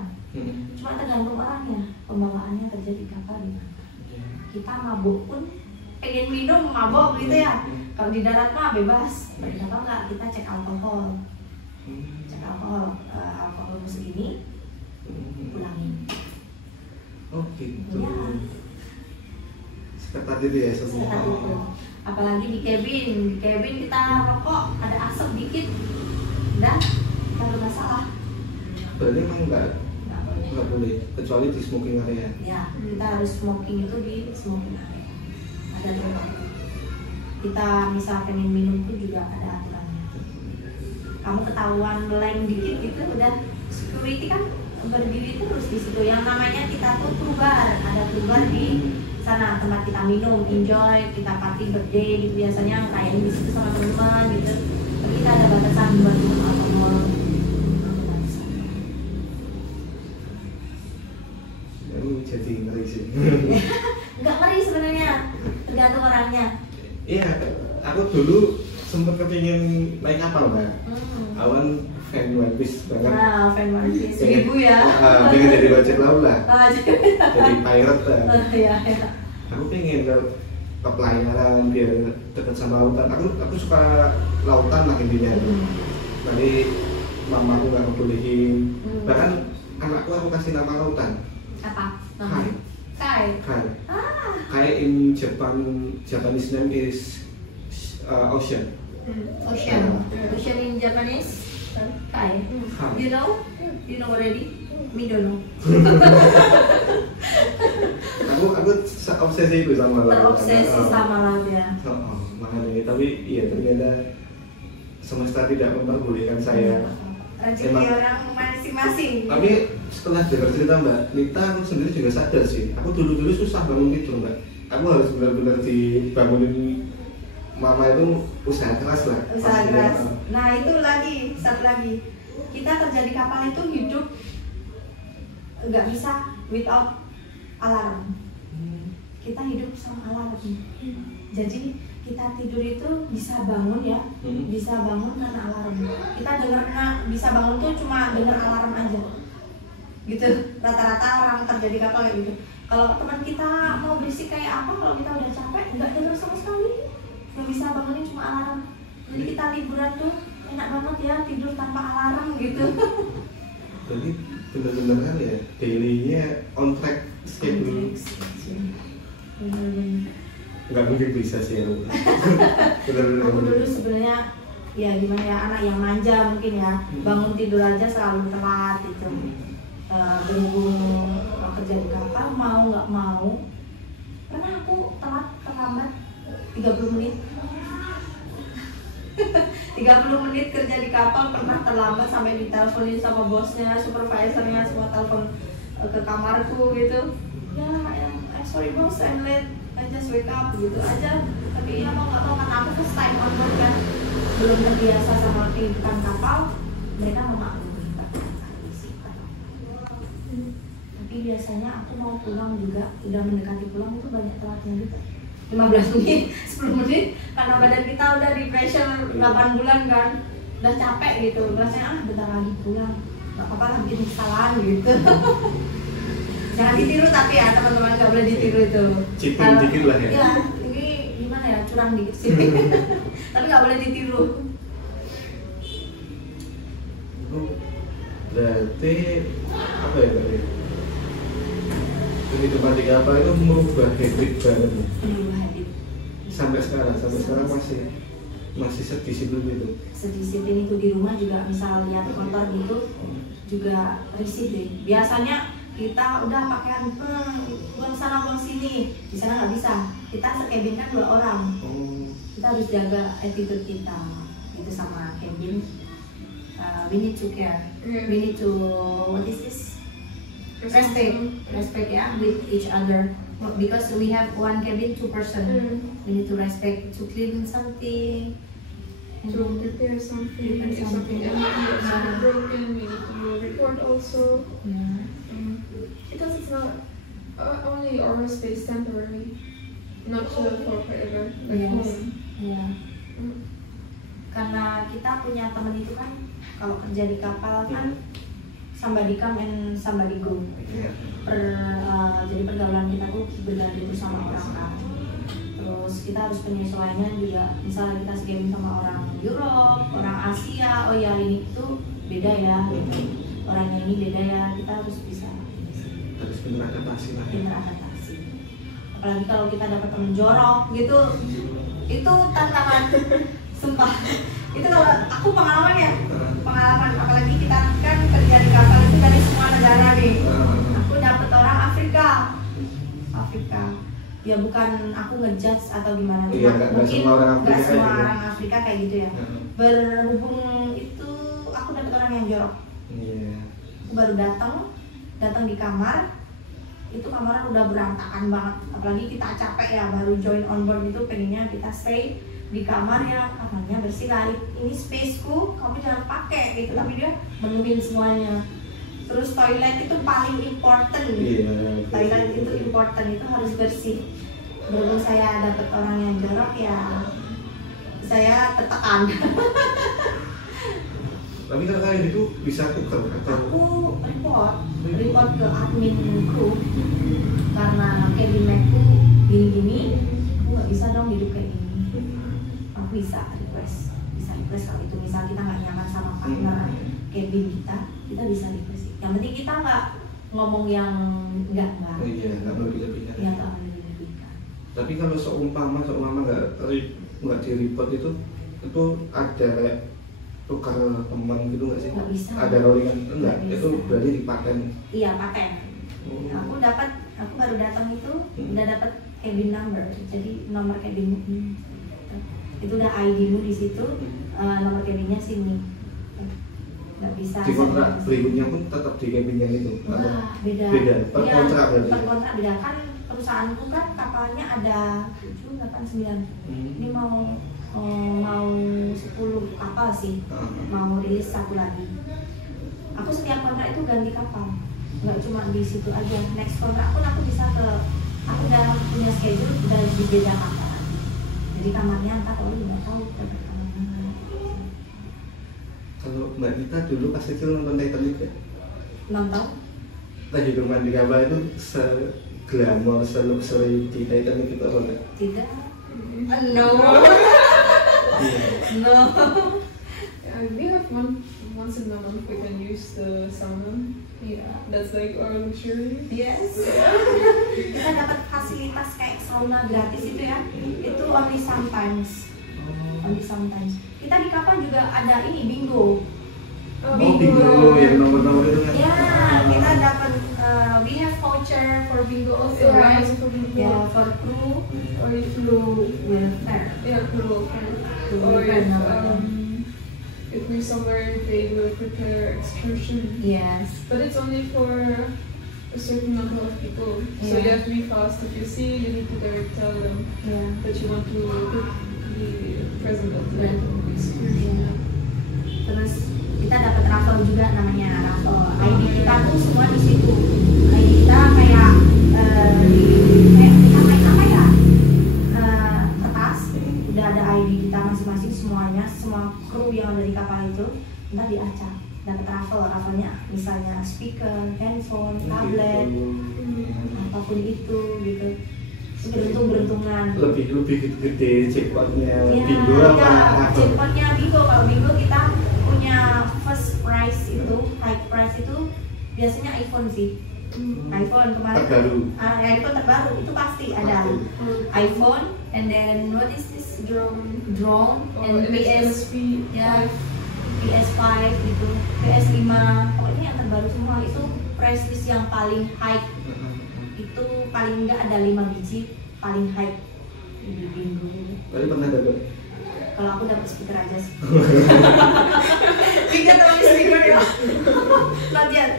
Cuma tergantung orangnya, pembawaannya terjadi kapal gimana. Kita mabuk pun pengen minum mabok gitu ya. Kalau di darat mah bebas. Di kapal nggak, kita cek alkohol. Cek alkohol segini, pulangin. Oh gitu. Ya. Seketat itu ya semua. Seketat itu. Apalagi di cabin kita rokok, ada asap dikit, udah kita bermasalah. Berarti emang Nggak boleh. nggak boleh kecuali di smoking area. Ya, kita harus smoking itu di smoking area. Ada aturan. Kita misal pengen minum pun juga ada aturannya. Kamu ketahuan blank dikit gitu, udah security kan berdiri terus di situ. Yang namanya kita tuh tubar, ada tubar di sana tempat kita minum, enjoy, kita party birthday gitu, biasanya ngerayain di situ sama teman-teman gitu. Tapi kita ada batasan buat minum alkohol. Ini jadi ngeri sih. Nggak ngeri sebenarnya, tergantung orangnya. Iya, aku dulu sempat kepingin naik kapal Mbak. Awan fan One Piece banget. Nah, fan One Piece, Pengen- ibu ya. Pengen jadi bajak laut lah, Oh, jadi pirate lah. iya, iya. Aku pengen ke pelayaran biar dekat sama lautan. Aku suka lautan lah intinya. Nanti mamaku nggak ngebolehin. Bahkan anakku aku kasih nama lautan. Apa? Kai. Namanya? Kai. Kai. Ah, Kai in Japanese name is ocean. ocean. Ocean in Japanese. Kai. Kai. You know? You know already? Me don't know. Aku obsesi itu sama laut. Terobsesi sama laut ya. Makanya tapi iya ternyata semesta tidak memperbolehkan saya. Rezeki Emang- orang masing-masing. Tapi setelah dengar cerita Mbak Nita, aku sendiri juga sadar sih. Aku dulu susah bangun tidur Mbak. Aku harus benar-benar dibangunin mama itu usaha keras lah. Usaha Pasti. keras. Nah itu lagi, satu lagi. Kita kerja di kapal itu hidup nggak bisa without alarm. Kita hidup sama alarm. Jadi kita tidur itu bisa bangun ya, bisa bangun karena alarm. Kita bisa bangun tuh cuma dengar alarm aja. Gitu. Rata-rata orang kerja di kapal kayak gitu. Kalau teman kita mau berisik kayak apa, kalau kita udah capek nggak dengar sama sekali. Yang bisa bangunin cuma alarm. Jadi kita liburan tuh enak banget ya, tidur tanpa alarm gitu. Jadi bener-bener kan ya, daily-nya on track schedule. Nggak mungkin bisa sih ya. Bener-bener. Aku dulu sebenarnya ya gimana ya, anak yang manja mungkin ya, bangun tidur aja selalu telat gitu. Berhubung kerja di kapal, mau nggak mau, karena aku terlambat 30 menit. 30 menit kerja di kapal, pernah terlambat sampai diteleponin sama bosnya, supervisornya, semua telepon ke kamarku gitu. Ya, sorry bos, I'm late, I just wake up gitu aja. Tapi ya mau nggak mau, karena aku first time on board kan, belum terbiasa sama kehidupan kapal, mereka memaklumi. Tapi biasanya aku mau pulang juga, udah mendekati pulang itu banyak telatnya juga. 15 menit, 10 menit, karena badan kita udah di pressure 8 bulan kan, udah capek gitu, rasanya bentar lagi pulang, gak apa-apa lah bikin kesalahan gitu. Jangan ditiru tapi ya teman-teman, gak boleh ditiru itu. Cheating dikit lah ya. Iya, ini gimana ya, curang dikit sih. Tapi gak boleh ditiru. Berarti apa ya tadi? Kehidupan di kapal itu merubah habit banget ya. Sampai sekarang masih sedisiplin itu. Sedisiplin itu di rumah juga, misal lihat kotor gitu juga risih deh. Biasanya kita udah pakaian buang sana buang sini, di sana nggak bisa. Kita sekabin kan 2 orang. Kita harus jaga attitude kita itu sama cabin. We need to care. We need to, what is this? Respect ya, with each other. Because we have one cabin, 2 person. We need to respect, to clean something, to prepare something. If something empty or something broken, we need to report also. Because it's not only our space temporary, not for forever, like home. Yeah. Karena kita punya teman itu kan, kalau kerja di kapal kan somebody come and somebody go. Jadi pergaulan kita tuh berganti bersama orang kan. Terus kita harus penyesuaiannya juga. Misalnya kita segabung sama orang Europe, orang Asia, oh ya ini tuh beda ya. Orangnya ini beda ya. Kita harus bisa. Harus beradaptasi lah. Beradaptasi. Apalagi kalau kita dapat temen jorok gitu, itu tantangan. Sumpah. Itu kalau aku pengalaman ya. Apalagi kita kan kerja di kapal itu dari semua negara nih. Aku dapet orang Afrika. Ya bukan aku ngejudge atau gimana, iya, mungkin nggak semua gitu. orang Afrika kayak gitu ya. Berhubung itu aku dapet orang yang jorok. Aku baru datang di kamar, itu kamarnya udah berantakan banget. Apalagi kita capek ya, baru join on board itu, pengennya kita stay di kamar ya, kamarnya bersih lah, ini spaceku, kamu jangan pakai gitu. Tapi dia menuhin semuanya. Terus toilet itu paling important. Toilet itu important, itu harus bersih. Berhubung saya dapat orang yang jorok ya, saya tertekan. Tapi kalau kayak itu bisa tukar atau? Aku report ke admin kru, karena cabin mate-ku gini-gini, aku nggak bisa dong hidup kayak gini. Aku bisa request kalau itu misal kita nggak nyaman sama partner cabin kita bisa request. Yang penting kita nggak ngomong yang enggak. Oh iya, nggak berlebihan. Iya, nggak berlebihan. Tapi kalau seumpama nggak di report itu ada kayak tukar teman gitu nggak sih? Nggak bisa. Ada rollingan enggak? Itu berarti di paten. Iya, paten. Aku baru datang itu udah dapat cabin number. Jadi nomor cabin itu udah ID-mu di situ, nomor cabinnya sini. Nggak bisa. Di kontrak berikutnya pun tetap di cabin yang itu. Wah, beda. Per kontrak berarti. Per kontrak beda, kan perusahaanku kan kapalnya ada 7, 8, 9. Ini mau 10 kapal sih. Mau rilis 1 lagi. Aku setiap kontrak itu ganti kapal. Nggak cuma di situ aja. Next kontrak pun aku bisa aku udah punya schedule, udah di beda kapal. Jadi kamarnya entah kalau nggak tahu dapat kamar mana. Kalau Mbak Nita dulu pas kecil nonton Titanic ya? Nonton? Kehidupan di kapal itu seglamor, seluxury di Titanic itu apa enggak? Tidak. No. No. We have once in a month we can use the sauna. Yeah. That's like our luxury. Yes. Kita dapat fasilitas kayak sauna gratis itu ya. Itu only sometimes. Only sometimes. Kita di kapal juga ada ini bingo. Oh, bingo yang nomor-nomor itu kan? Ya, kita dapat we have voucher for bingo also, Yeah, right? also for bingo. Yeah, for crew Or if you, welfare. yeah, crew. Crew Or welfare. if we're somewhere, they will prepare excursion. Yes. But it's only for a certain number of people. So you Yeah. have to be fast. If you see, you need to direct tell them Yeah. that you want to be present at the Right. excursion. Yeah. Terus kita dapat raffle juga namanya raffle. ID kita tuh semua di situ. ID kita kayak kayak kita main apa ya? Kertas. Udah ada ID kita masing-masing semuanya, semua kru yang ada di kapal itu. Ntar diacak. Dapat raffle, rafflenya misalnya speaker, handphone, tablet, apapun itu gitu. Beruntung-beruntungan. Lebih gede jackpotnya Ya, bingo apa? jackpotnya bingo. Kalau bingo kita punya first prize itu, high prize itu biasanya iPhone sih. iPhone kemarin. Terbaru. iPhone terbaru itu pasti ada. iPhone and then what is this? Drone and PS ya, PS5 gitu, PS5. Pokoknya yang terbaru semua itu prize list yang paling high. Itu paling enggak ada 5 biji paling high di bingo. Tadi pernah dapat? Kalau aku dapat speaker aja sih. Speaker tapi speaker ya.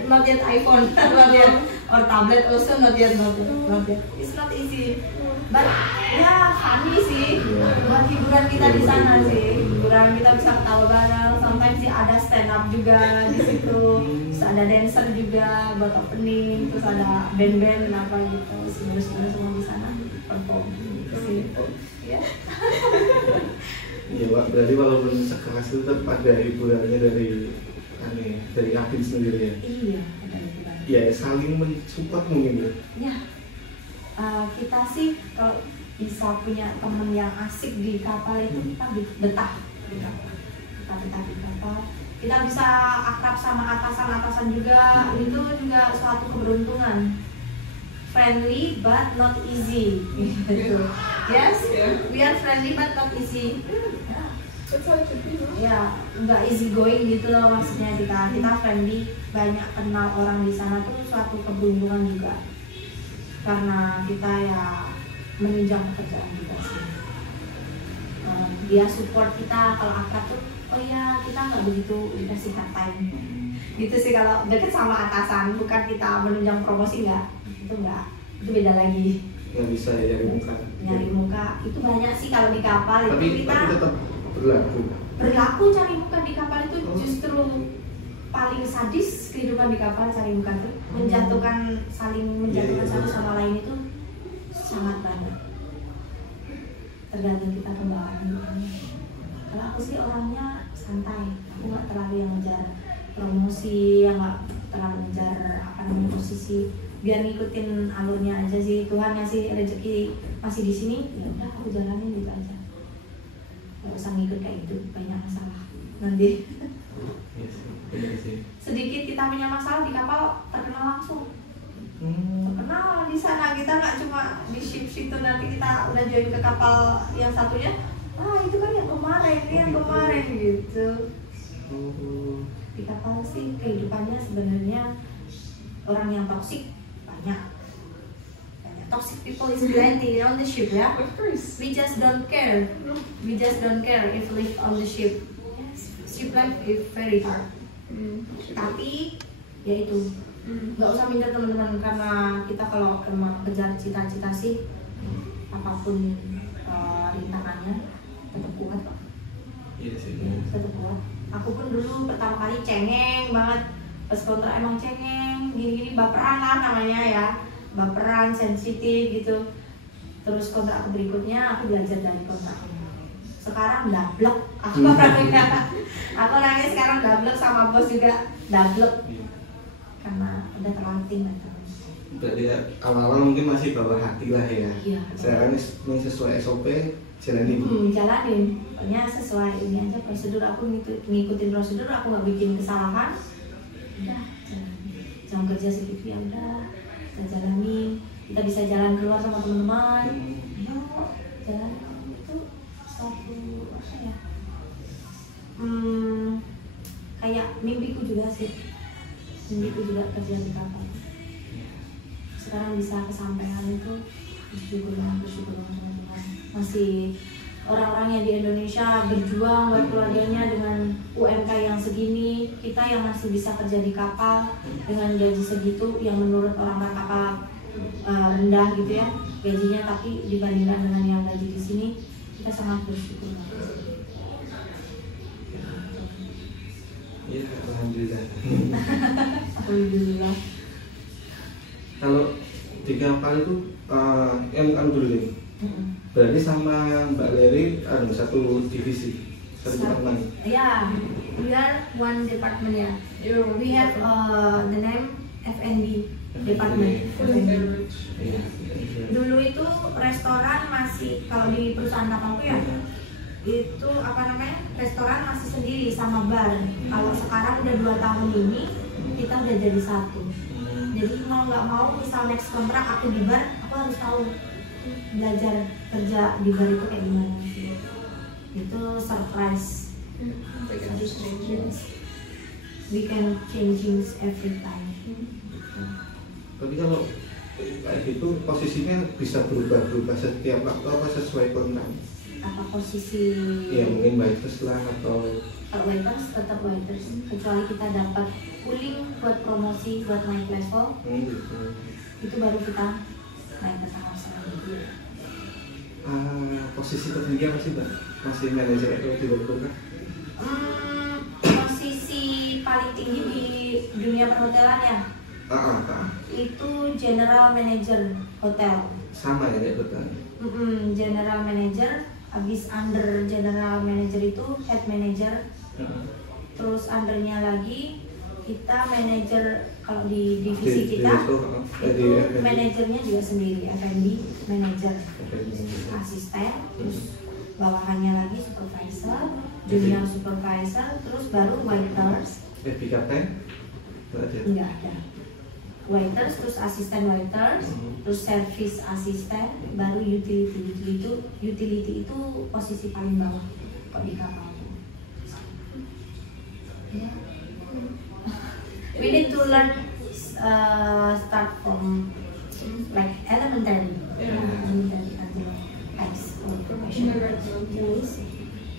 Not yet iPhone, not yet or tablet also not yet. It's not easy. But ya funny sih. Buat hiburan kita di sana sih. Hiburan kita bisa ketawa bareng. Sometimes sih ada stand up juga di situ. Terus ada dancer juga buat opening. Terus ada band-band apa gitu. Sebenarnya semua di sana perform. Sih. Ya. Iya Pak, berarti walaupun sekeras itu tetap ada hiburannya dari kabin sendiri ya? Iya, ada hiburan. Ya saling mensupport mungkin ya? Ya, kita sih kalau bisa punya teman yang asik di kapal itu kita betah di kapal. Kita betah di kapal. Kita bisa akrab sama atasan-atasan juga, itu juga suatu keberuntungan. Friendly but not easy. Gitu. Yes, we are friendly but not easy. That's how it should be, no? Ya, nggak easy going gitu loh maksudnya kita friendly, banyak kenal orang di sana tuh suatu keberuntungan juga. Karena kita ya menunjang pekerjaan juga sih. Dia support kita kalau akrab tuh, oh ya kita nggak begitu dikasih hard time. Gitu sih kalau deket sama atasan, bukan kita menunjang promosi nggak, itu nggak, itu beda lagi. Nggak bisa ya nyari muka. Nyari muka itu banyak sih kalau di kapal Tapi itu kita tetap berlaku. cari muka di kapal itu justru paling sadis kehidupan di kapal. Cari muka tuh saling menjatuhkan satu sama lain itu sangat banyak, tergantung kita pembawaan. Kalau aku sih orangnya santai, aku nggak terlalu yang ngejar promosi, yang nggak terlalu ngejar posisi, biar ngikutin alurnya aja sih. Tuhan ngasih rezeki masih di sini, ya udah aku jalanin gitu aja. Gak usah ngikut kayak gitu, banyak masalah nanti. Iya sih, benar sih. Sedikit kita punya masalah di kapal terkenal langsung. Terkenal di sana, kita nggak cuma di ship itu nanti kita udah join ke kapal yang satunya. Itu kan yang kemarin gitu. Di kapal sih kehidupannya sebenarnya orang yang toksik banyak. Toxic people is plenty on the ship ya. Of course. We just don't care. If live on the ship. Ship life is very hard. Tapi ya itu, nggak usah minder teman-teman, karena kita kalau emang kejar cita-cita sih apapun rintangannya tetap kuat kok. Iya sih. Tetap kuat. Aku pun dulu pertama kali cengeng banget, pas kontrak emang cengeng, gini-gini baperan lah namanya ya, baperan, sensitif gitu. Terus kontrak aku berikutnya aku belajar dari kontrak ini. Sekarang dablek aku orangnya sekarang dablek, sama bos juga dablek karena udah terlatih gitu. Berarti awal-awal mungkin masih bawa hati lah ya. Iya. Sekarang ini sesuai SOP jalanin. Jalanin, pokoknya sesuai ini aja prosedur, aku ngikutin prosedur, aku nggak bikin kesalahan, udah jalanin. Jam kerja segitu ya udah kita jalanin, kita bisa jalan keluar sama teman-teman, ayo jalan, itu suatu apa ya, kayak mimpiku juga sih, mimpiku juga kerja di kapal. Sekarang bisa kesampaian itu bersyukur banget teman-teman. Masih orang-orang yang di Indonesia berjuang buat keluarganya dengan UMK yang segini, kita yang masih bisa kerja di kapal dengan gaji segitu yang menurut orang-orang kapal rendah gitu ya gajinya, tapi dibandingkan dengan yang gaji di sini kita sangat bersyukur banget. Ya, alhamdulillah. Alhamdulillah. Kalau di kapal itu yang dulu ini, berarti sama Mbak Leri ada satu divisi, satu departemen. Ya, we are one department ya. We have the name F&B department. Iya. Dulu itu restoran masih, kalau di perusahaan kapalku ya, itu apa namanya, restoran masih sendiri sama bar. Kalau sekarang udah 2 tahun ini kita udah jadi satu. Jadi mau nggak mau, misal next kontrak aku di bar, aku harus tahu belajar kerja di bar itu kayak gimana sih. Itu surprise. We can changing every time. Tapi kalau kayak gitu posisinya bisa berubah-berubah setiap waktu apa sesuai kontrak? Apa posisi? Ya mungkin waiters lah atau Waiters tetap waiters, kecuali kita dapat pooling buat promosi buat naik level, gitu. itu baru kita naik ke tahap selanjutnya. Posisi tertinggi apa sih Mbak? Masih manajer atau di bawah? Posisi paling tinggi di dunia perhotelan ya, itu general manager hotel. Sama ya kayak betul. General manager, habis under general manager itu head manager. Terus undernya lagi kita manajer, kalau di divisi kita itu manajernya juga sendiri, F&B manager, asisten, terus bawahannya lagi supervisor, junior supervisor, terus baru waiters. Kapten? Enggak ada. Waiters, terus asisten waiters, terus service asisten, baru utility. Utility itu posisi paling bawah kalau di kapal. Yeah. We need to learn start from like elementary, elementary until high school professional.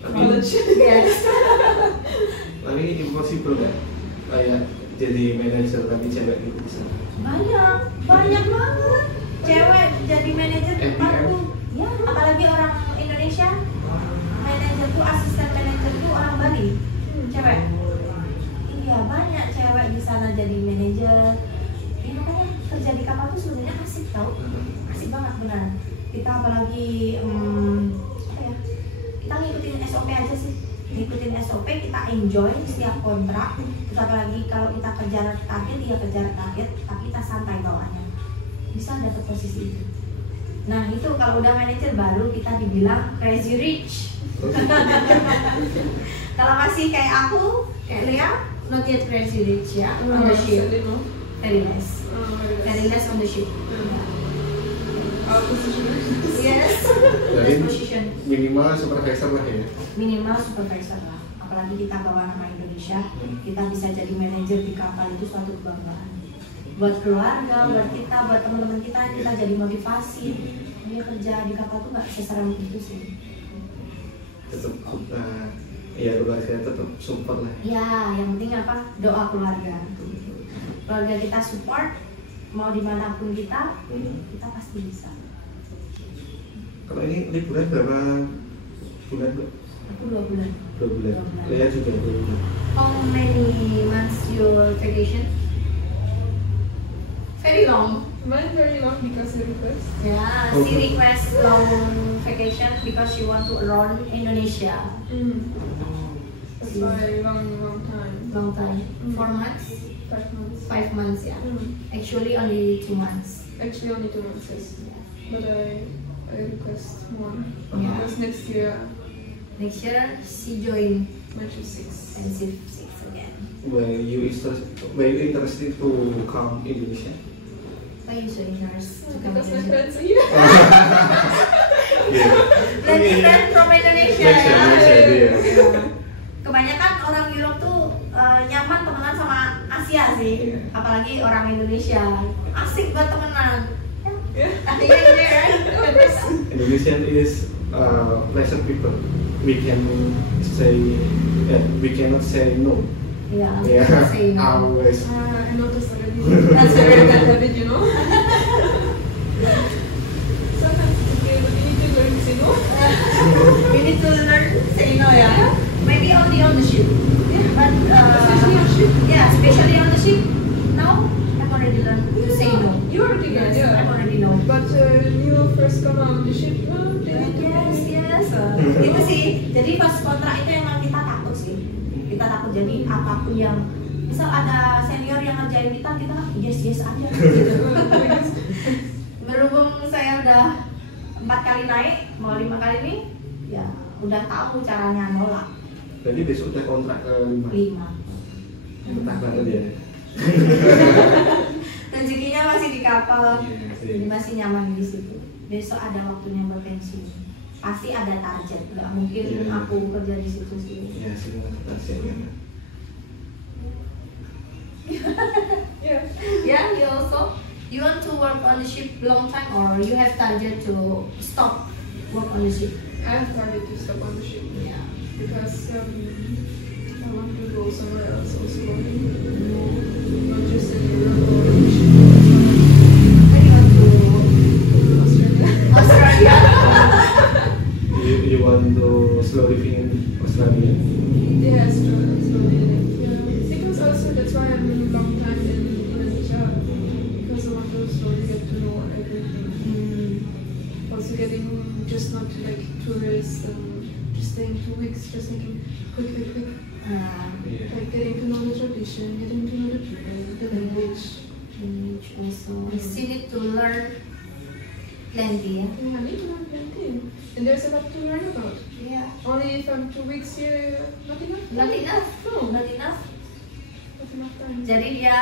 College. Yes. Tapi impossible kan? Kayak jadi manajer tapi cewek gitu bisa? Banyak banget cewek jadi manajer tempatku. Ya, apalagi orang Indonesia. Manajerku, asisten manajerku orang Bali, cewek. Iya, banyak cewek di sana jadi manajer. Ya, makanya kerja di kapal tuh sebenarnya asik tau, asik banget benar. Kita apalagi apa ya? Kita ngikutin SOP aja sih, ngikutin SOP, kita enjoy setiap kontrak. Terus apalagi kalau kita kejar target, ya kejar target, tapi kita santai bawaannya. Bisa dapat posisi itu. Nah itu kalau udah manajer baru kita dibilang crazy rich. Kalau masih kayak aku, kayak Lea, not yet crazy rich ya, on the ship. Very less. Very less on the ship. Our position. Yes. Jadi Less position. minimal supervisor lah ya. Minimal supervisor lah. Apalagi kita bawa nama Indonesia, kita bisa jadi manajer di kapal itu suatu kebanggaan. Buat keluarga, buat kita, buat teman-teman kita jadi motivasi. Dia kerja di kapal tuh nggak seseram itu sih. Tetap ya keluarga tetap support lah. Ya, yang penting apa? Doa keluarga. Keluarga kita support, mau dimanapun kita pasti bisa. Kalau ini liburan berapa bulan Bu? Aku 2 bulan. 2 bulan. 2 bulan. Lea juga 2 bulan. How many months your vacation? Very long. Mine very long because I request. Yeah, she requests long vacation because she want to learn Indonesia. That's why long time. Long time. 4 months? 5 months. 5 months, yeah. Actually only 2 months. Actually only 2 months. Yes. Yeah. But I I request more. Yeah. Because next year, Next year she join Metro 6. and shift 6 again. Were you interested to come Indonesia? Why you so interested to come Because my to friends are here. Yeah. Berarti friend from Indonesia ya. Indonesia, iya. Ya. Kebanyakan orang Europe tuh nyaman temenan sama Asia sih, Iya. apalagi orang Indonesia. Asik buat temenan. Yeah. Artinya ini kan. Indonesian is pleasant people. We can say, we cannot say no. Iya. Yeah, Say no. always. I noticed already. That's very good habit, you know. Sometimes it's okay, but you need to learn to say no. We need to learn say no ya. Maybe only on the ship. Yeah. But Especially on ship. yeah, especially on the ship. Now I've already learned to say no. You already learned, Yes, yeah. I already know. But you first come on the ship, no? They need to Yes. Itu sih. Jadi pas kontrak itu emang kita takut sih. Kita takut jadi apapun yang misal ada senior yang ngerjain kita yes aja. Gitu. Berhubung saya udah 4 kali naik, mau 5 kali nih, ya udah tahu caranya nolak. Jadi besok udah kontrak ke 5. 5. Betah banget ya. Rezekinya masih di kapal, Iya, sih. jadi masih nyaman di situ. Besok ada waktunya berpensiun. Pasti ada target, nggak mungkin Iya. aku kerja di situ sih. Ya, sih kasihan. Yeah. Yeah, you want to work on the ship long time or you have target to stop work on the ship? I have target to stop on the ship Yeah. because I want to go somewhere else also. Not just in Europe or on the ship. Then you want to Australia. Australia? You want to slow living in Australia? Yeah, slowly. Yeah. Because also that's why I'm in a long time in Indonesia. Because I want to slowly get to know everything. Also getting just not like tourists and just staying 2 weeks, just making quick. Iya. Like getting to know the tradition, getting to know the people, the language. Language also. We still need to learn plenty. Yeah. Yeah, I need to learn plenty. And there's a lot to learn about. Yeah. Only if I'm 2 weeks here, not enough. Not enough. No, Not enough. not enough time. Jadi dia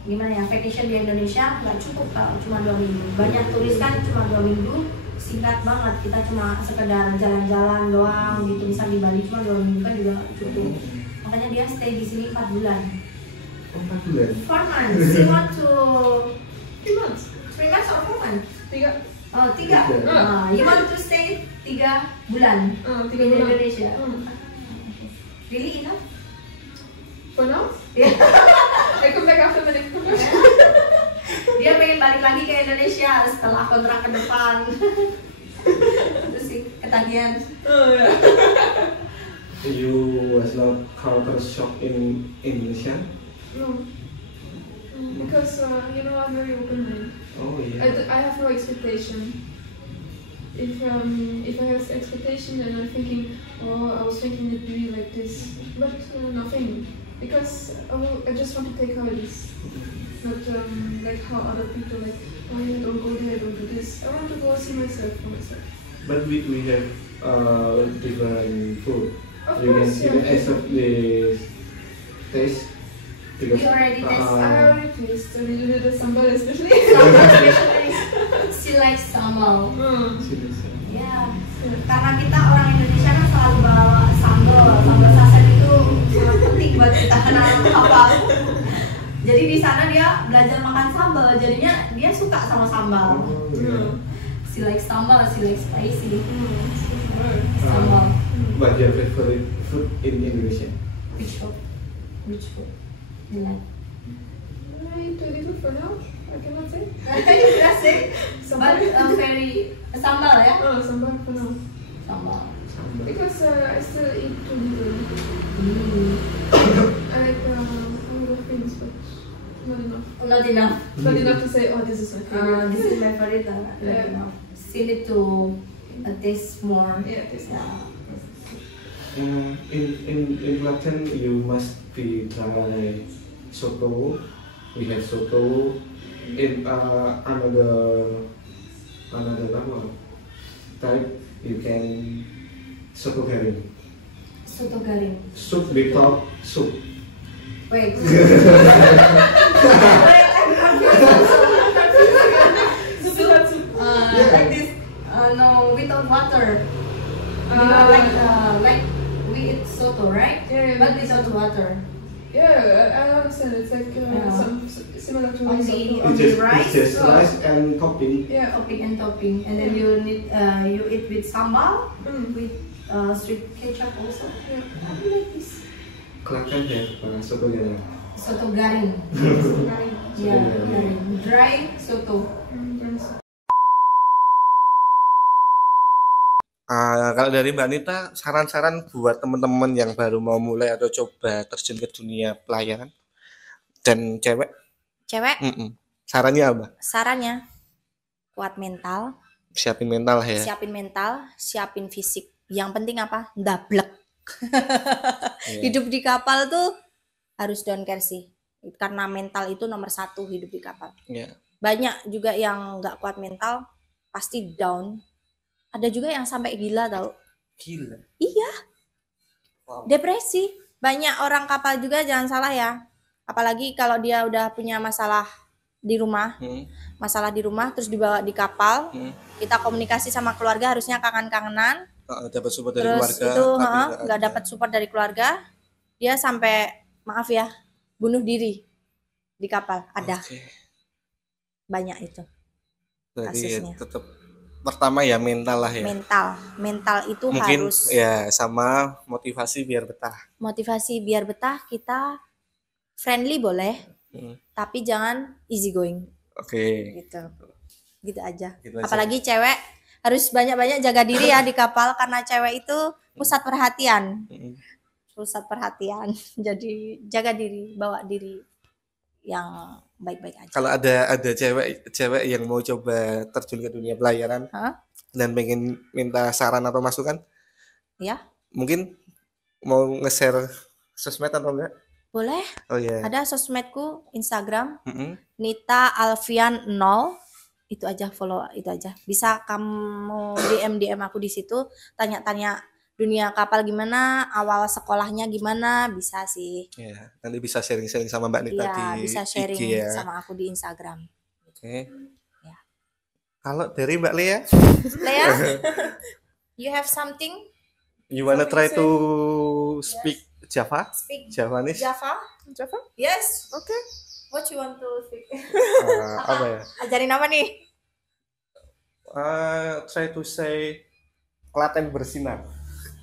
gimana ya, vacation di Indonesia nggak cukup kalau cuma 2 minggu. Banyak turis kan cuma 2 minggu, singkat banget. Kita cuma sekedar jalan-jalan doang gitu. Misal di Bali cuma 2 minggu kan juga nggak cukup. Makanya dia stay di sini 4 bulan. Oh, 4 bulan. 4 months. You want to 3 months. 3 months or 4 months? 3. Oh, 3. Tiga. You want to stay 3 bulan 3 di bulan. Indonesia? Hmm. Really enough? For now? Yeah. I come back after the next conversion. Dia pengen balik lagi ke Indonesia setelah kontrak ke depan. Itu sih ketagihan. Oh yeah. You was not culture shock in Indonesia? No. Because you know, I'm very open-minded. Oh iya. I have no expectation. If I have expectation and I'm thinking, oh, I was thinking it'd be like this, but nothing. Because I just want to take how it is, not like how other people like, oh, you don't go there, don't do this. I want to go see myself for myself. But we have different food. Of You can course, even yeah. accept this taste because You already taste. I already taste a little bit of sambal, especially. Sambal especially. She likes sambal. Ya, karena kita orang Indonesia kan selalu bawa sambal saset itu sangat penting buat kita kenal kapal. Jadi di sana dia belajar makan sambal, jadinya dia suka sama sambal. Oh, yeah. She likes sambal, she likes spicy. Uh, Sambal. But your favorite food in Indonesia? Which food? You like? I eat a little for now. I cannot say. You say, Sambal. but very sambal ya? Oh, sambal for now. Sambal. Because I still eat too little. I like a lot of things, but not enough. Not enough. Not enough to say, oh, this is my favorite. This is my favorite. Not Yeah. enough. Still need to taste more. Yeah, this one. Yeah. In Klaten, you must be try soto. We have soto. In another another one type you can soto garing. Soto garing. Soup without soup. Wait. Like this. No, without water. Like we eat soto, right? Yeah, But without water. Yeah, I understand. It's like some similar to Only risotto. the rice? It's just rice and topping. Yeah. Topping, and then you need you eat with sambal, Mm. with sweet ketchup also. Yeah. I like this. Kelakar ya, soto garing. Soto garing. Yeah, garing. Dry soto. There's Kalau dari Mbak Nita, saran-saran buat teman-teman yang baru mau mulai atau coba terjun ke dunia pelayanan dan cewek, Cewek, sarannya apa? sarannya kuat mental, Siapin mental ya. siapin mental, siapin fisik. Yang penting apa? Ndablek. Iya. Hidup di kapal tuh harus down care sih. Karena mental itu nomor 1 hidup di kapal. Iya. Banyak juga yang nggak kuat mental, pasti down. Ada juga yang sampai gila tau. Gila. Iya, Wow. depresi. Banyak orang kapal juga, jangan salah ya. Apalagi kalau dia udah punya masalah di rumah, terus dibawa di kapal, kita komunikasi sama keluarga harusnya kangen-kangenan. Dapat support dari Terus keluarga. itu tapi nggak dapat support dari keluarga, dia sampai maaf ya bunuh diri di kapal. Ada Oke. banyak itu Jadi kasusnya. tetap pertama ya mental lah ya. Mental itu Mungkin harus ya sama motivasi biar betah. motivasi biar betah. Kita friendly boleh, tapi jangan easy going Oke. gitu aja. Gitu aja. Apalagi cewek harus banyak-banyak jaga diri ya di kapal, karena cewek itu pusat perhatian. Jadi jaga diri, bawa diri yang baik-baik aja. Kalau ada cewek yang mau coba terjun ke dunia pelayanan dan pengen minta saran atau masukan, Ya, mungkin mau nge-share sosmed atau enggak? boleh. Oh ya. Ada sosmedku Instagram Nita Alfian 0. Itu aja, follow itu aja. Bisa kamu DM aku di situ, tanya-tanya dunia kapal gimana, awal sekolahnya gimana, bisa sih. Ya, nanti bisa sharing-sharing sama Mbak Nita Iya, di bisa sharing IG ya. sama aku di Instagram. Oke. Ya. Kalau dari Mbak Lea, Lea, you have something? you wanna try Something to speak Java? Speak Javanese? Java? Java? Yes. Okay. What you want to speak? Apa ya? Ajarin apa nih? Try to say Klaten bersinar.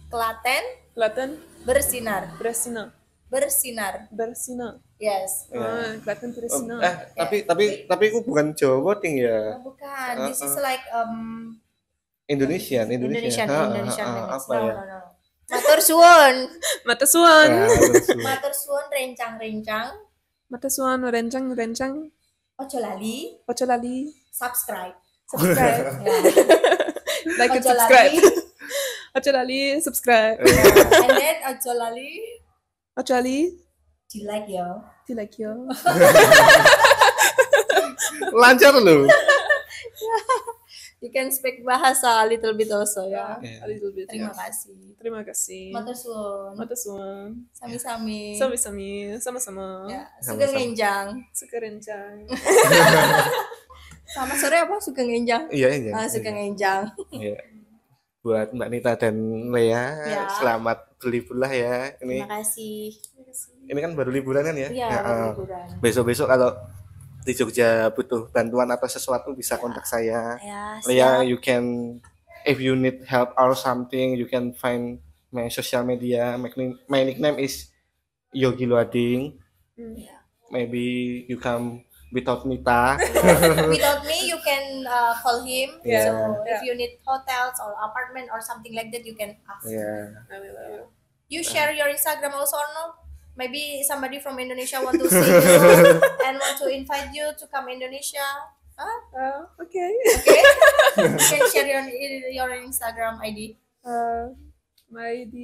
Klaten Klaten bersinar. Bersina. Bersinar. Bersina. Yes. Ya. Klaten Bersina. Tapi aku bukan Jawa ting ya. Oh, bukan. This is like Indonesian. Indonesian language. Apa ya? No. Matur suwun. Mata suan. Ya, terus. Matur suwun rencang-rencang. Mata suan rencang. Ojo lali Ojo lali. subscribe. Subscribe. Ya. Like and Ojo subscribe. lali. Ojo lali. Subscribe. And then ojo lali Ojo lali. di like yo. Di like yo. Lancar loh. You can speak bahasa a little bit also ya. A little bit. Terima yeah. kasih. Terima kasih. Matur suwun. Mata suan. Sami-sami. Sami-sami. Sama-sama. Ya, sugeng Sama-sama. enjang. Suka rencang. Sama sore apa sugeng enjang? Iya. Sugeng enjang. Iya. Buat Mbak Nita dan Lea, Ya. selamat berlibur ya. Ini Terima kasih. ini kan baru liburan kan ya? Iya, Ya, baru liburan. Besok-besok kalau di Jogja butuh bantuan atau sesuatu bisa kontak saya. Ya, Lea, siap. you can if you need help or something, you can find my social media. My nickname is Yogi Luading. Ya. Maybe you come without Nita. Without me, you can call him. Yeah. So if Yeah. you need hotels or apartment or something like that, you can ask. Ya. I will. You share your Instagram also or no? Maybe somebody from Indonesia want to see you and want to invite you to come Indonesia. Huh? Okay. Okay. You can share your Instagram ID. My ID